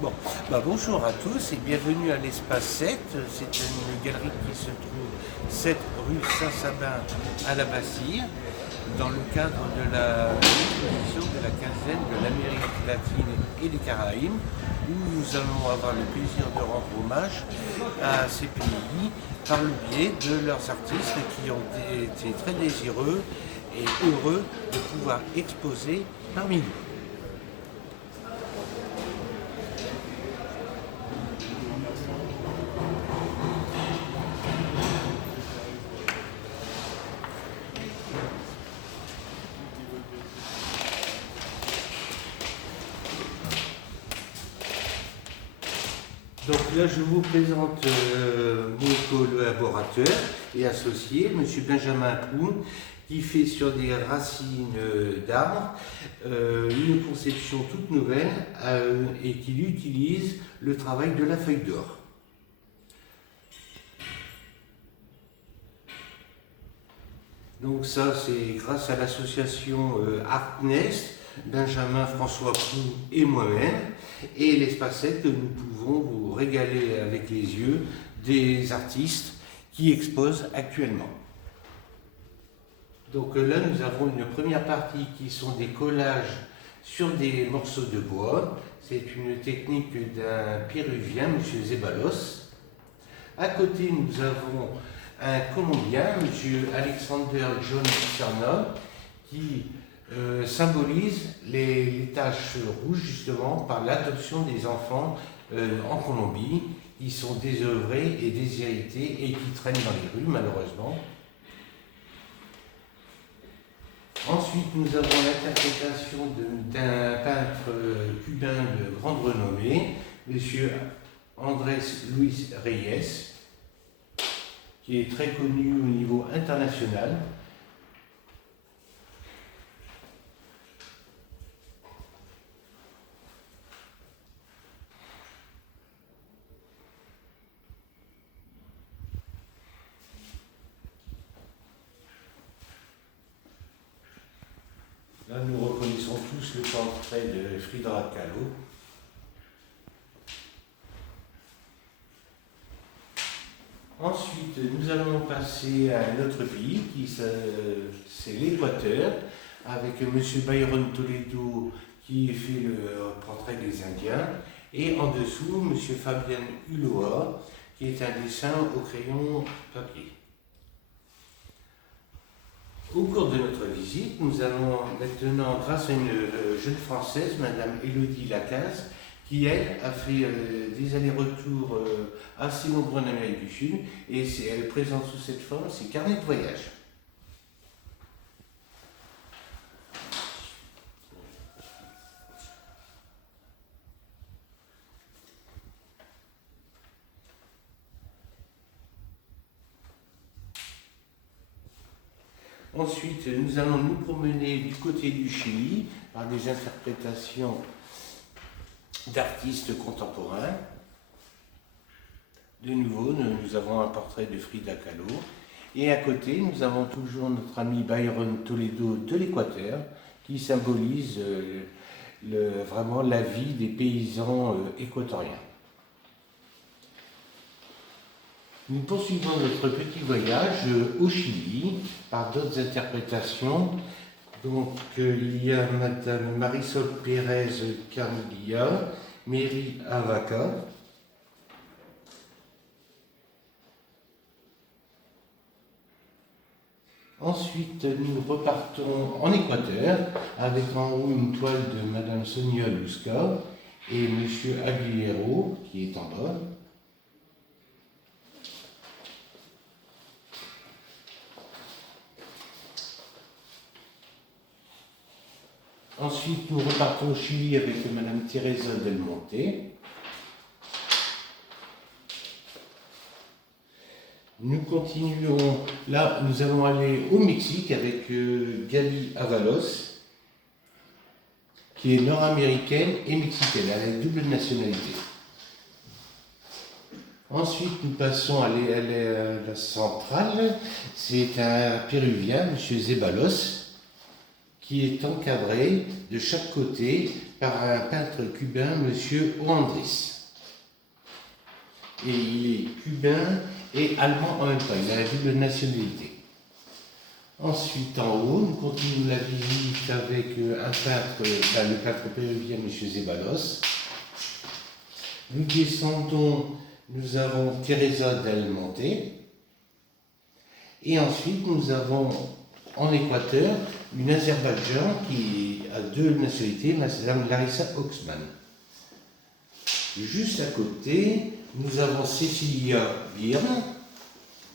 Bon, bonjour à tous et bienvenue à l'Espace 7. C'est une galerie qui se trouve 7 rue Saint-Sabin à la Bastille, dans le cadre de la exposition de la quinzaine de l'Amérique latine et des Caraïbes, où nous allons avoir le plaisir de rendre hommage à ces pays par le biais de leurs artistes qui ont été très désireux et heureux de pouvoir exposer parmi nous. Donc là, je vous présente mon collaborateur et associé, M. Benjamin Poun, qui fait sur des racines d'arbres une conception toute nouvelle et qui utilise le travail de la feuille d'or. Donc ça, c'est grâce à l'association Artnest, Benjamin, François Poun et moi-même, et l'Espace 7 que nous pouvons vous régaler avec les yeux des artistes qui exposent actuellement. Donc là, nous avons une première partie qui sont des collages sur des morceaux de bois. C'est une technique d'un Péruvien, M. Zeballos. À côté, nous avons un Colombien, M. Alexander John Picerno, qui symbolise les taches rouges justement par l'adoption des enfants en Colombie, qui sont désœuvrés et déshérités et qui traînent dans les rues malheureusement. Ensuite, nous avons l'interprétation d'un peintre cubain de grande renommée, M. Andrés Luis Reyes, qui est très connu au niveau international. Là, nous reconnaissons tous le portrait de Frida Kahlo. Ensuite, nous allons passer à un autre pays, c'est l'Équateur, avec M. Byron Toledo qui fait le portrait des Indiens, et en dessous, M. Fabien Ulloa, qui est un dessin au crayon papier. Au cours de notre visite, nous allons maintenant, grâce à une jeune Française, Madame Élodie Lacaze, qui, elle, a fait des allers-retours assez nombreux en Amérique du Sud, et elle présente sous cette forme ses carnets de voyage. Ensuite, nous allons nous promener du côté du Chili par des interprétations d'artistes contemporains. De nouveau, nous avons un portrait de Frida Kahlo. Et à côté, nous avons toujours notre ami Byron Toledo de l'Équateur, qui symbolise vraiment la vie des paysans équatoriens. Nous poursuivons notre petit voyage au Chili par d'autres interprétations. Donc il y a Madame Marisol Pérez Carmilla, Mary Avaca. Ensuite, nous repartons en Équateur avec en haut une toile de Madame Sonia Lusca et Monsieur Aguilero qui est en bas. Ensuite, nous repartons au Chili avec Madame Teresa Del Monte. Nous continuons, là nous allons aller au Mexique avec Gaby Avalos, qui est nord-américaine et mexicaine, elle a une double nationalité. Ensuite, nous passons à la centrale, c'est un Péruvien, M. Zeballos, qui est encadré de chaque côté par un peintre cubain, M. Oandris. Et il est cubain et allemand en même temps, il a la double nationalité. Ensuite, en haut, nous continuons la visite avec un peintre, le peintre péruvien, M. Zeballos. Nous descendons, nous avons Teresa del Monte. Et ensuite, nous avons en Équateur une Azerbaïdjan qui a deux nationalités, Madame Larissa Oxman. Juste à côté, nous avons Cecilia Byrne,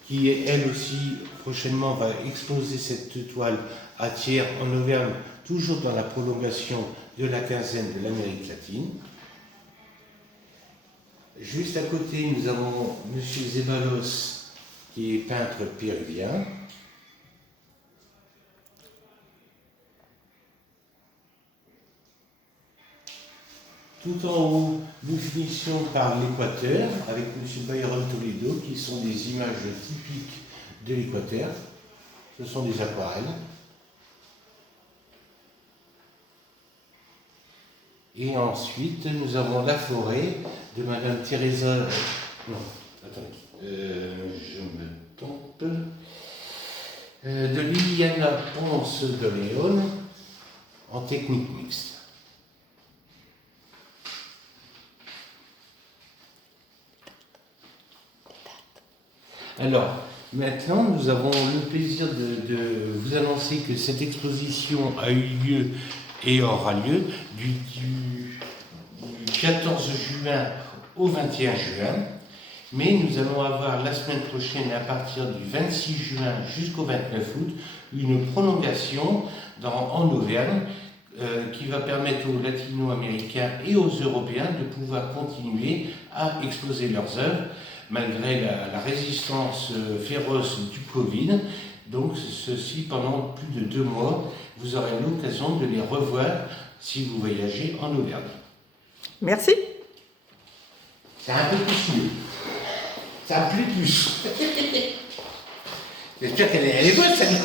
qui elle aussi prochainement va exposer cette toile à Thiers en Auvergne, toujours dans la prolongation de la quinzaine de l'Amérique latine. Juste à côté, nous avons M. Zeballos, qui est peintre péruvien. Tout en haut, nous finissions par l'Équateur avec M. Byron Toledo, qui sont des images typiques de l'Équateur. Ce sont des aquarelles. Et ensuite, nous avons la forêt de Madame Teresa. Non, attendez, je me trompe. De Liliana Ponce de León en technique mixte. Alors, maintenant, nous avons le plaisir de vous annoncer que cette exposition a eu lieu et aura lieu du 14 juin au 21 juin. Mais nous allons avoir la semaine prochaine, à partir du 26 juin jusqu'au 29 août, une prolongation en Auvergne qui va permettre aux latino-américains et aux Européens de pouvoir continuer à exposer leurs œuvres malgré la résistance féroce du Covid. Donc ceci pendant plus de 2 mois. Vous aurez l'occasion de les revoir si vous voyagez en Auvergne. Merci. C'est un peu plus mieux. Ça me plaît plus. J'espère qu'elle est bonne, celle-là.